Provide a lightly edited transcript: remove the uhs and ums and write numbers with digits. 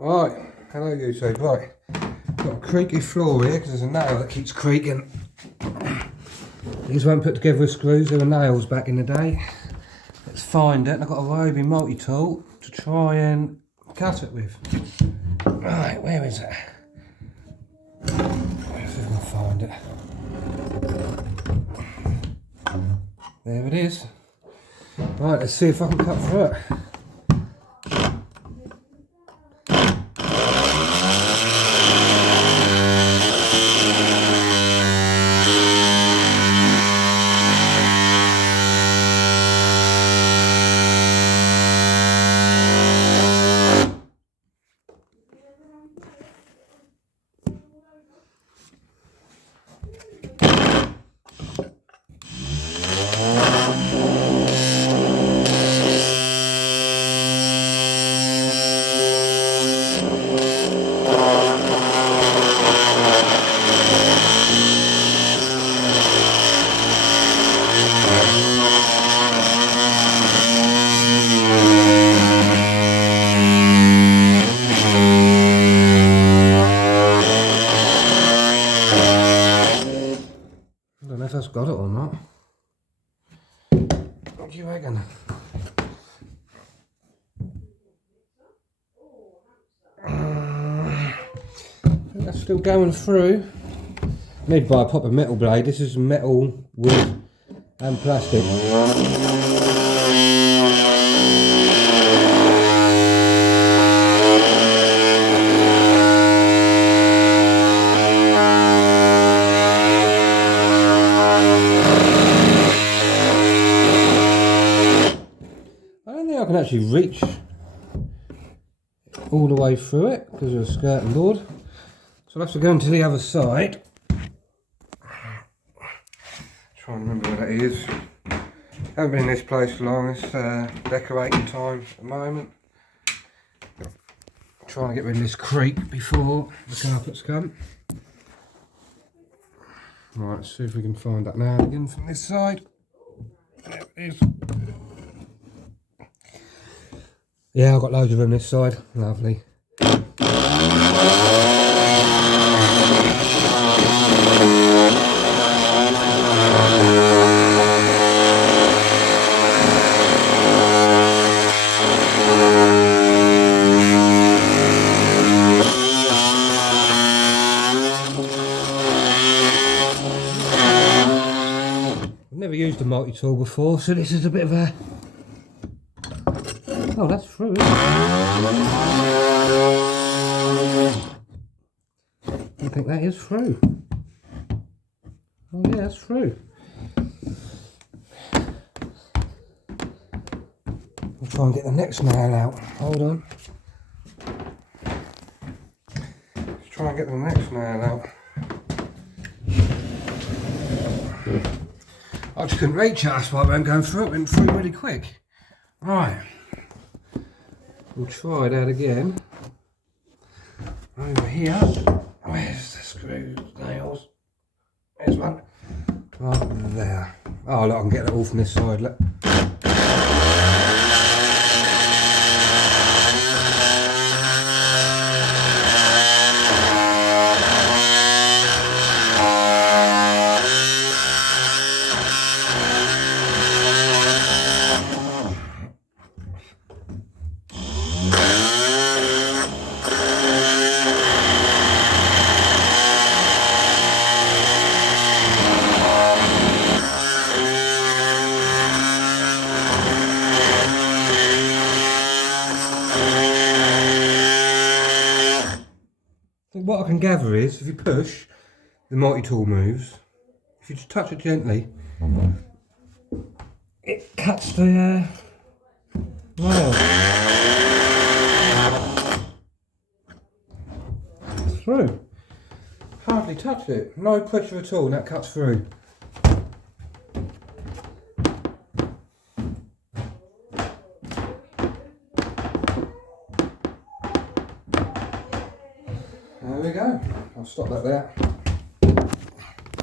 Right, hello YouTube. Right, got a creaky floor here because there's a nail that keeps creaking. These weren't put together with screws, they were nails back in the day. Let's find it. And I've got a ryobi multi-tool to try and cut it with. Right, where is it? Let's see if I can find it. There it is. Right, let's see if I can cut through it. I don't know if that's got it or not. What do you reckon? I think that's still going through. I need to buy a proper metal blade. This is metal, wood and plastic. I can actually reach all the way through it because of a skirting board, so I'll have to go into the other side. Try and remember where that is. Haven't been in this place for long. It's decorating time at the moment. Trying to get rid of this creak before the carpets come. Right, let's see if we can find that now again from this side. There it is. Yeah, I've got loads of them this side. Lovely. I've never used a multi-tool before, so this is a bit of a... Oh, that's through, isn't it? I think that is through. Oh yeah, that's through. I'll try and get the next nail out. Hold on. Let's try and get the next nail out. I just couldn't reach it, that's why I went going through it. Went through really quick. Right. We'll try that again. Over here. Where's the screws, nails? There's one. Right there. Oh look, I can get it all from this side, look. What I can gather is, if you push, the multi-tool moves. If you just touch it gently, it cuts the nail through. Hardly touch it, no pressure at all, and that cuts through. There we go. I'll stop that there.